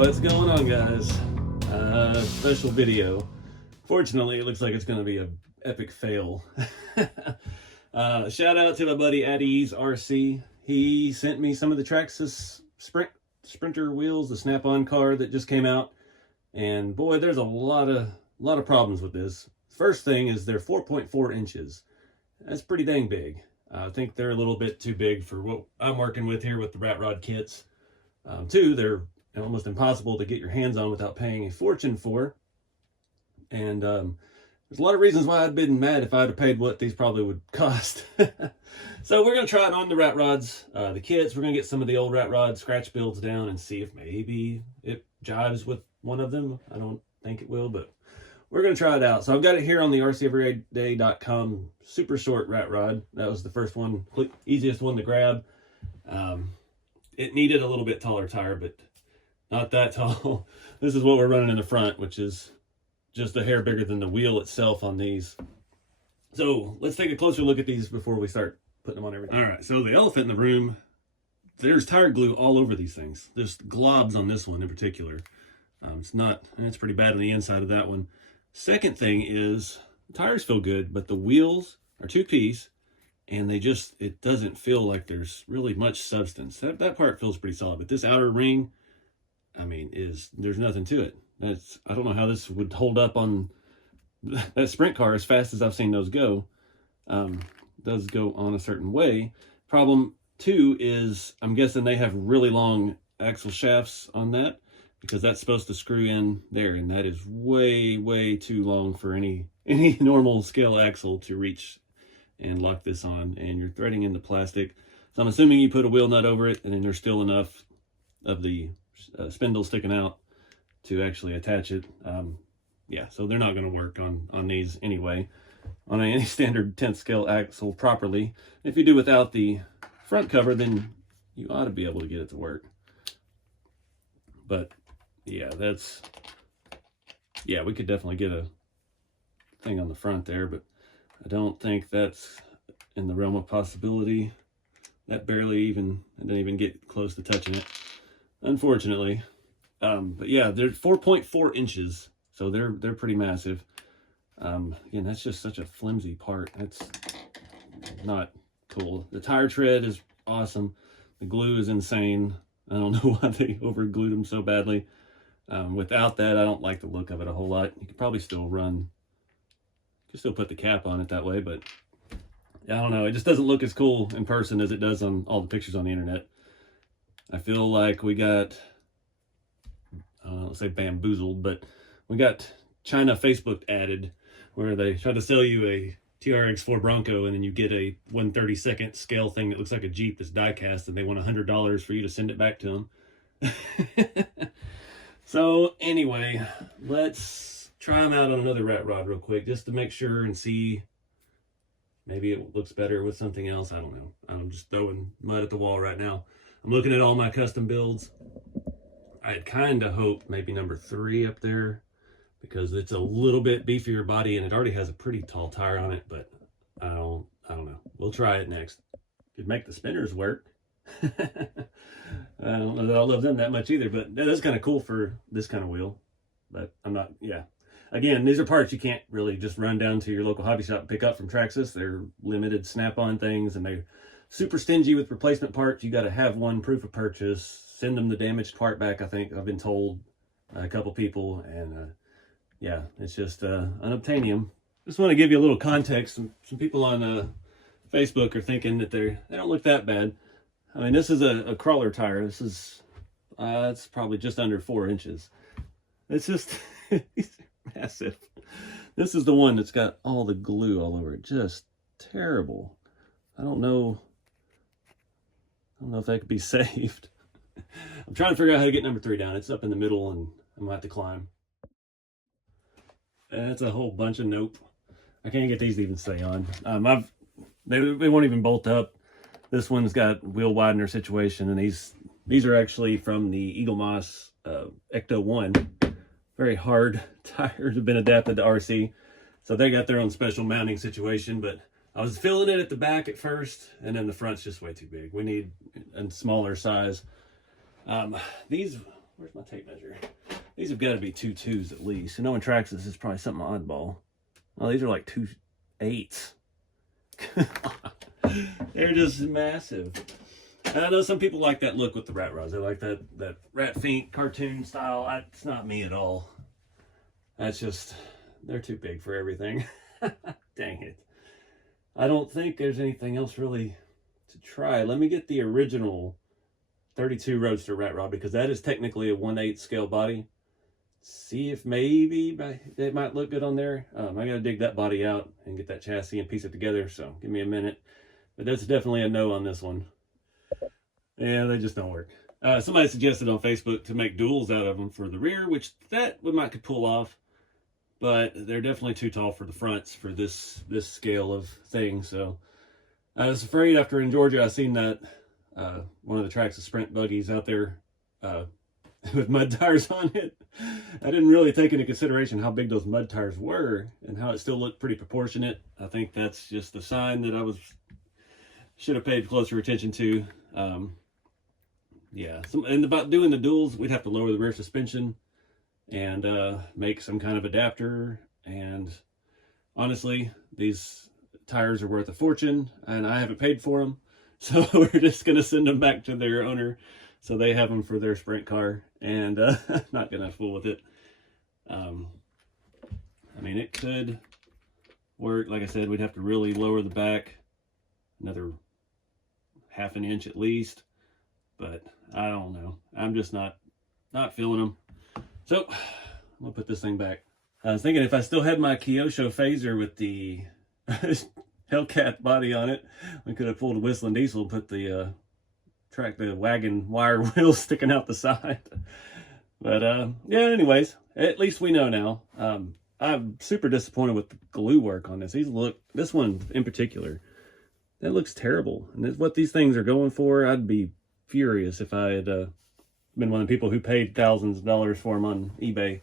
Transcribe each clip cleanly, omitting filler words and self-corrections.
What's going on, guys? Special video. Fortunately, it looks like it's going to be an epic fail. Shout out to my buddy Addy's RC. He sent me some of the Traxxas Sprinter wheels, the snap-on car that just came out. And boy, there's a lot of problems with this. First thing is they're 4.4 inches. That's pretty dang big. I think they're a little bit too big for what I'm working with here with the rat rod kits. Two, they're almost impossible to get your hands on without paying a fortune for. And there's a lot of reasons why I'd been mad if I'd have paid what these probably would cost. So we're going to try it on the rat rods, the kits. We're going to get some of the old rat rod scratch builds down and see if maybe it jives with one of them. I don't think it will, but we're going to try it out. So I've got it here on the rceveryday.com super short rat rod. That was the first one, easiest one to grab. It needed a little bit taller tire, but not that tall. This is what we're running in the front, which is just a hair bigger than the wheel itself on these. So let's take a closer look at these before we start putting them on everything. All right, so the elephant in the room, there's tire glue all over these things. There's globs on this one in particular. It's pretty bad on the inside of that one. Second thing is, tires feel good, but the wheels are two-piece, and it doesn't feel like there's really much substance. That part feels pretty solid, but this outer ring, I mean, there's nothing to it. I don't know how this would hold up on that sprint car as fast as I've seen those go. Does go on a certain way. Problem two is, I'm guessing they have really long axle shafts on that, because that's supposed to screw in there, and that is way, way too long for any normal scale axle to reach and lock this on, and you're threading into plastic. So I'm assuming you put a wheel nut over it, and then there's still enough of the spindle sticking out to actually attach it. Yeah, so they're not going to work on these anyway, on any standard 10th scale axle properly. If you do without the front cover, then you ought to be able to get it to work. But yeah, we could definitely get a thing on the front there, but I don't think that's in the realm of possibility. That didn't even get close to touching it, unfortunately. But yeah, they're 4.4 inches, so they're pretty massive. Again, that's just such a flimsy part. That's not cool. The tire tread is awesome. The glue is insane. I don't know why they over glued them so badly. Without that, I don't like the look of it a whole lot. You could probably still put the cap on it that way, but I don't know. It just doesn't look as cool in person as it does on all the pictures on the internet. I feel like we got, let's say bamboozled, but we got China Facebook added, where they try to sell you a TRX4 Bronco, and then you get a 1/32 scale thing that looks like a Jeep that's die cast, and they want $100 for you to send it back to them. So anyway, let's try them out on another rat rod real quick, just to make sure and see. Maybe it looks better with something else. I don't know. I'm just throwing mud at the wall right now. I'm looking at all my custom builds. I'd kind of hope maybe number 3 up there, because it's a little bit beefier body and it already has a pretty tall tire on it, but I don't know. We'll try it next. Could make the spinners work. I don't know that I love them that much either, but that's kind of cool for this kind of wheel. But I'm not, yeah. Again, these are parts you can't really just run down to your local hobby shop and pick up from Traxxas. They're limited snap-on things, and they're super stingy with replacement parts. You got to have one proof of purchase. Send them the damaged part back, I think I've been told a couple people, and yeah, it's just unobtainium. Just want to give you a little context. Some people on Facebook are thinking that they don't look that bad. I mean, this is a crawler tire. This is it's probably just under 4 inches. It's just it's massive. This is the one that's got all the glue all over it. Just terrible. I don't know if that could be saved. I'm trying to figure out how to get number 3 down. It's up in the middle, and I'm gonna have to climb. That's a whole bunch of nope. I can't get these to even stay on. They won't even bolt up. This one's got wheel widener situation, and these are actually from the Eagle Moss Ecto 1. Very hard tires, have been adapted to RC, so they got their own special mounting situation. But I was feeling it at the back at first, and then the front's just way too big. We need a smaller size. These Where's my tape measure? These have got to be 2 2s at least. And knowing Traxxas is probably something oddball. Oh, these are like 2 8s. They're just massive. And I know some people like that look with the rat rods. They like that rat feet cartoon style. It's not me at all. That's just, they're too big for everything. Dang it. I don't think there's anything else really to try. Let me get the original 32 Roadster rat rod, because that is technically a 1/8 scale body. See if maybe it might look good on there. I gotta dig that body out and get that chassis and piece it together, so give me a minute. But that's definitely a no on this one. Yeah, they just don't work. Somebody suggested on Facebook to make duals out of them for the rear, which that we might could pull off, but they're definitely too tall for the fronts for this scale of thing. So I was afraid after in Georgia, I seen that one of the Traxxas Sprint buggies out there with mud tires on it. I didn't really take into consideration how big those mud tires were and how it still looked pretty proportionate. I think that's just a sign that should have paid closer attention to. Yeah, and about doing the duals, we'd have to lower the rear suspension and make some kind of adapter. And honestly, these tires are worth a fortune, and I haven't paid for them. So we're just going to send them back to their owner so they have them for their sprint car, and not going to fool with it. I mean, it could work. Like I said, we'd have to really lower the back another half an inch at least, but I don't know. I'm just not feeling them. So I'm gonna put this thing back. I was thinking if I still had my Kyosho phaser with the Hellcat body on it, we could have pulled a whistling diesel and put the wagon wire wheels sticking out the side. But yeah, anyways, at least we know now. I'm super disappointed with the glue work on this. This one in particular, that looks terrible. And what these things are going for, I'd be furious if I had been one of the people who paid thousands of dollars for them on eBay.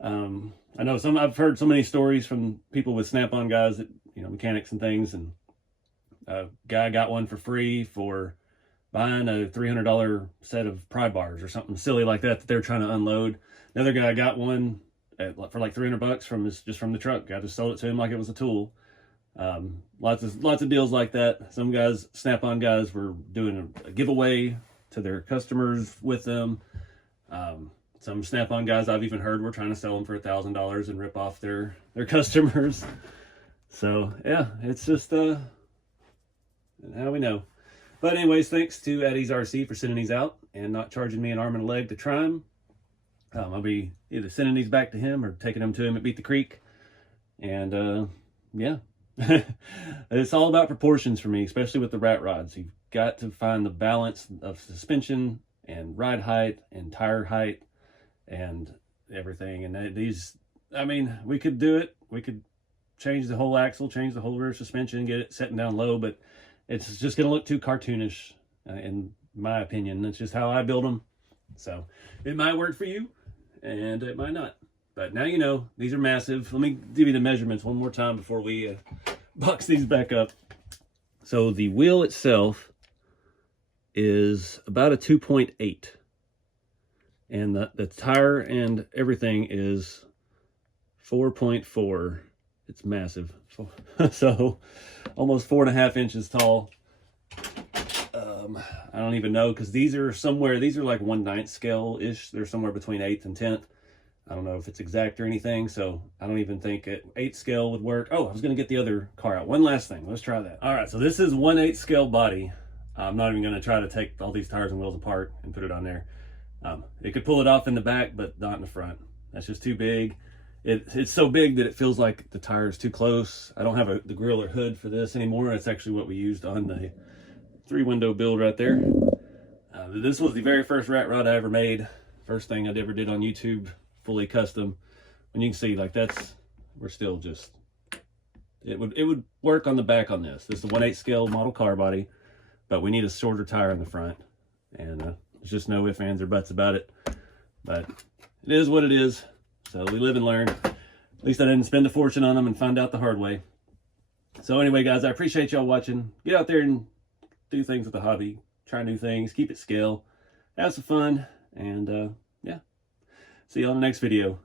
I know I've heard so many stories from people with Snap-on guys that, mechanics and things, and a guy got one for free for buying a $300 set of pry bars or something silly like that they're trying to unload. Another guy got one for like $300 just from the truck. Guy just sold it to him like it was a tool. Lots of deals like that. Some guys, Snap-on guys, were doing a giveaway to their customers with them. Some Snap-on guys I've even heard were trying to sell them for $1,000 and rip off their customers. So yeah, it's just how we know. But anyways, thanks to Eddie's RC for sending these out and not charging me an arm and a leg to try them. I'll be either sending these back to him or taking them to him at Beat the Creek. And yeah. It's all about proportions for me, especially with the rat rods. You've got to find the balance of suspension and ride height and tire height and everything. And these, I mean, we could do it. We could change the whole axle, change the whole rear suspension, get it setting down low, but it's just going to look too cartoonish, in my opinion. That's just how I build them. So it might work for you and it might not. But now you know, these are massive. Let me give you the measurements one more time before we box these back up. So the wheel itself is about a 2.8. And the tire and everything is 4.4. It's massive. So almost 4.5 inches tall. I don't even know, because these are like 1/9 scale-ish. They're somewhere between 1/8 and 1/10. I don't know if it's exact or anything, so I don't even think 8 scale would work. Oh, I was going to get the other car out. One last thing. Let's try that. All right, so this is 1/8 scale body. I'm not even going to try to take all these tires and wheels apart and put it on there. It could pull it off in the back, but not in the front. That's just too big. It's so big that it feels like the tire is too close. I don't have the grill or hood for this anymore. It's actually what we used on the 3-window build right there. This was the very first rat rod I ever made. First thing I ever did on YouTube, fully custom. And you can see, like, we're still just, it would work on the back on this. This is a 1/8 scale model car body, but we need a shorter tire in the front. And there's just no ifs, ands, or buts about it. But it is what it is. So we live and learn. At least I didn't spend a fortune on them and find out the hard way. So anyway, guys, I appreciate y'all watching. Get out there and do things with the hobby. Try new things. Keep it scale. Have some fun. And See you on the next video.